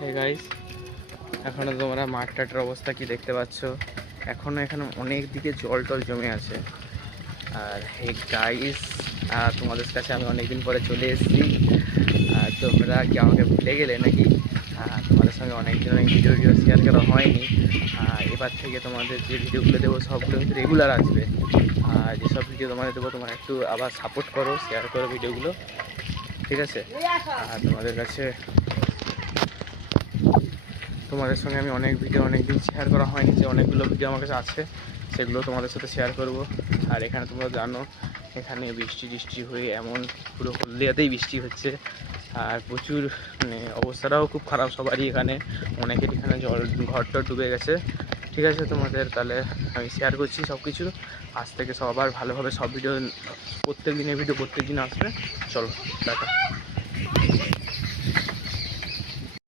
Hey guys, এখনো তোমরা মাঠটার অবস্থা কি দেখতে পাচ্ছ? এখনো এখানে অনেক দিকে জল টল জমে আছে। আর হে গাইস, তোমাদের কাছে আমি অনেকদিন পরে চলে এসেছি। তোমরা কি আমাকে ভুলে গেলে নাকি? তোমাদের সঙ্গে অনেকদিন অনেক ভিডিও শেয়ার করা হয়নি। এবার থেকে তোমাদের যে ভিডিওগুলো দেবো সবগুলো কিন্তু রেগুলার আসবে। যেসব ভিডিও তোমাদের দেবো তোমরা একটু আবার সাপোর্ট করো, শেয়ার করো ভিডিওগুলো, ঠিক আছে? তোমাদের সঙ্গে আমি অনেক ভিডিও অনেকদিন শেয়ার করা হয়নি, যে অনেকগুলো ভিডিও আমার কাছে আছে, সেগুলো তোমাদের সাথে শেয়ার করব। আর এখানে তোমরা জানো এখানে বৃষ্টি হয়ে এমন পুরো হলদিয়াতেই বৃষ্টি হচ্ছে। আর প্রচুর মানে অবস্থাটাও খুব খারাপ সবারই, এখানে অনেকের এখানে জল ঘরটা ডুবে গেছে। ঠিক আছে, তোমাদের তাহলে আমি শেয়ার করছি সব কিছু। আজ থেকে সবার ভালোভাবে সব ভিডিও, প্রত্যেক দিনের ভিডিও প্রত্যেক দিন আসবে। চলো টাটা।